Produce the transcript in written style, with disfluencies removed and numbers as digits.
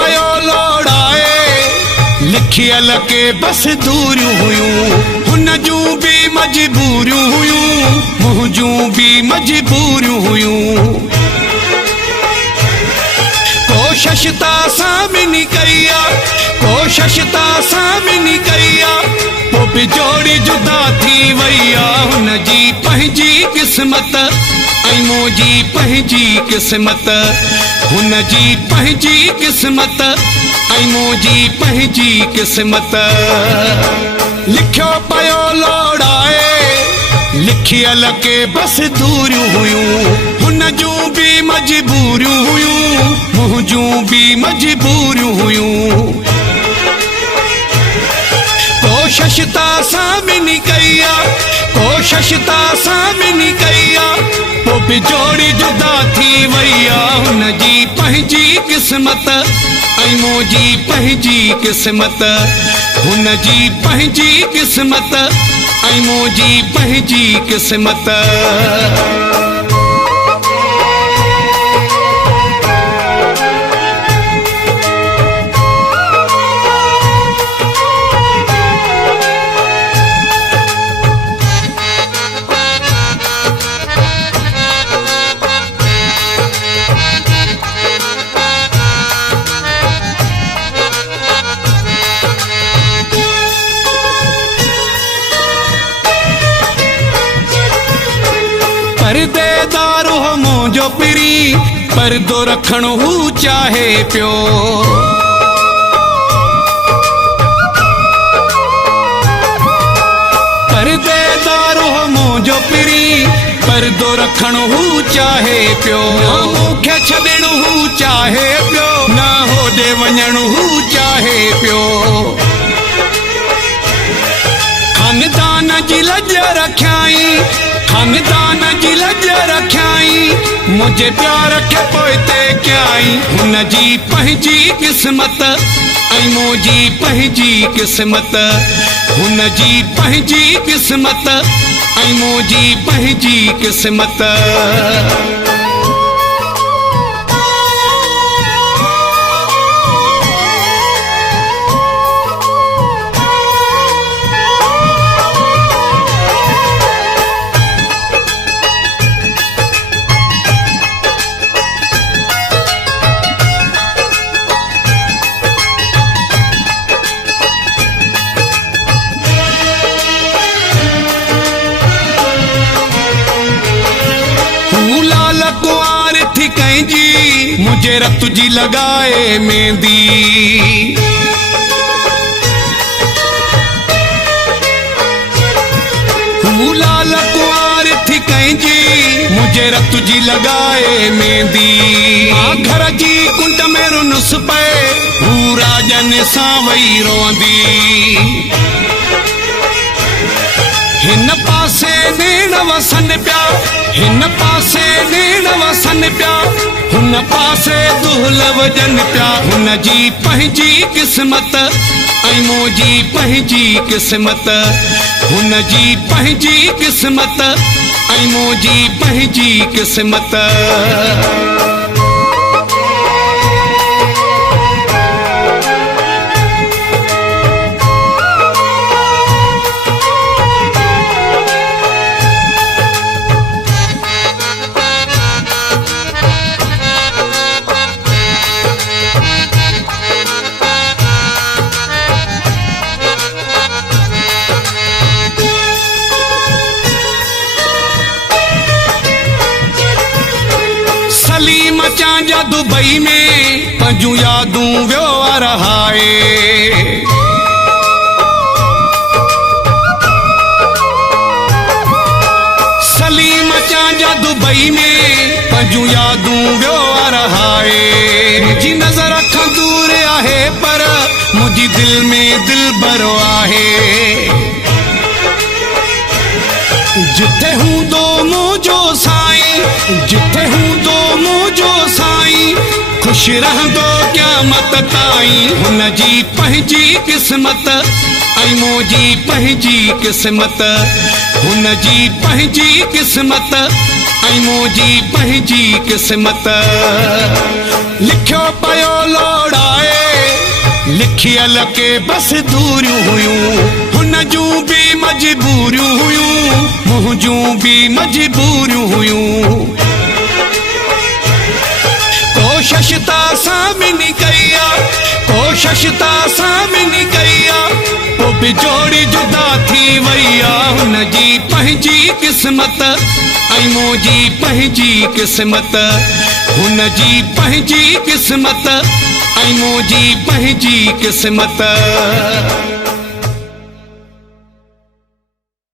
पयो लोड़ाए लिखियल के बस दूरियूं हुयूं हुन जूं भी मजबूरियूं हुयूं मुंहिंजूं भी मजबूरियूं हुयूं कोशिश ता सामिनी कईया कोशिश ता सामिनी कईया पोइ बि जोड़ी जुदा थी वईया हुन जी पंहिंजी क़िस्मत ऐं मुंहिंजी पंहिंजी क़िस्मत हुन जी पंहिंजी क़िस्मत ऐं मुंहिंजी पंहिंजी क़िस्मत लिखियो पियो लोड़ाए लिखियल के बस दूरियूं हुयूं हुन जूं भी मजबूरियूं हुयूं मुंहिंजूं भी मजबूरियूं हुयूं कोशिश ता सामिनी कईया कोशिश ता सामिनी कईया पोइ बि जोड़ी जुदा थी वईया हुन जी पंहिंजी क़िस्मत ऐं मुंहिंजी पंहिंजी क़िस्मत हुन जी पंहिंजी क़िस्मत ऐं मुंहिंजी पंहिंजी क़िस्मत परदेदार हो मुंहिंजो पिरी परदो रखण हू चाहे पियो परदेदार हो मुंहिंजो पिरी परदो रखण हू चाहे पियो मूंखे छॾण हू चाहे पियो न होॾे वञण हू चाहे पियो खानदान जी लज रखियाई खानदान जी लज रखियाई मुंहिंजे प्यार खे पोइते कयाई हुन जी पंहिंजी क़िस्मत ऐं मुंहिंजी पंहिंजी क़िस्मत हुन जी पंहिंजी क़िस्मत ऐं मुंहिंजी पंहिंजी क़िस्मत मुझे रत जी लगाए मेहंदी लाल कुआर थी कंहिंजी मुझे रत जी लगाए मेहंदी घर जी कुंड में रुनुस पए हू राजन सां वही रोंदी हिन पासे नेण वसन पिया हिन पासे नेण वसन पिया हुन पासे दुहल वजन पिया हुन जी पंहिंजी क़िस्मत ऐं मुंहिंजी पंहिंजी क़िस्मत हुन जी पंहिंजी क़िस्मत ऐं मुंहिंजी पंहिंजी क़िस्मत जा दुबई में पंजू यादूं वियो रहाए सलीम चांजा दुबई में पंजू यादूं वियो रहाए मुंहिंजी नज़र अखां दूर आहे पर मुंहिंजी दिल में दिल भरो आहे जिथे हूंदो मुंहिंजो साईं जिथे हूंदो मुंहिंजो साईं खुश रहंदो क़यामत ताईं हुन जी पंहिंजी क़िस्मत ऐं मुंहिंजी पंहिंजी क़िस्मत हुन जी पंहिंजी क़िस्मत ऐं मुंहिंजी पंहिंजी क़िस्मत लिखियो पियो लोड़ाए लिखियल के बस दूरियूं हुयूं हुन जूं बि मजबूरियूं हुयूं मुंहिंजूं बि मजबूरियूं हुयूं कोशिश त सामिनी कई आहे कोशिश त सामिनी कई आहे पोइ बि जोड़ी जुदा थी वई आहे हुन जी पंहिंजी क़िस्मत ऐं मुंहिंजी पंहिंजी क़िस्मत हुन जी पंहिंजी क़िस्मत ऐं मुंहिंजी पंहिंजी क़िस्मत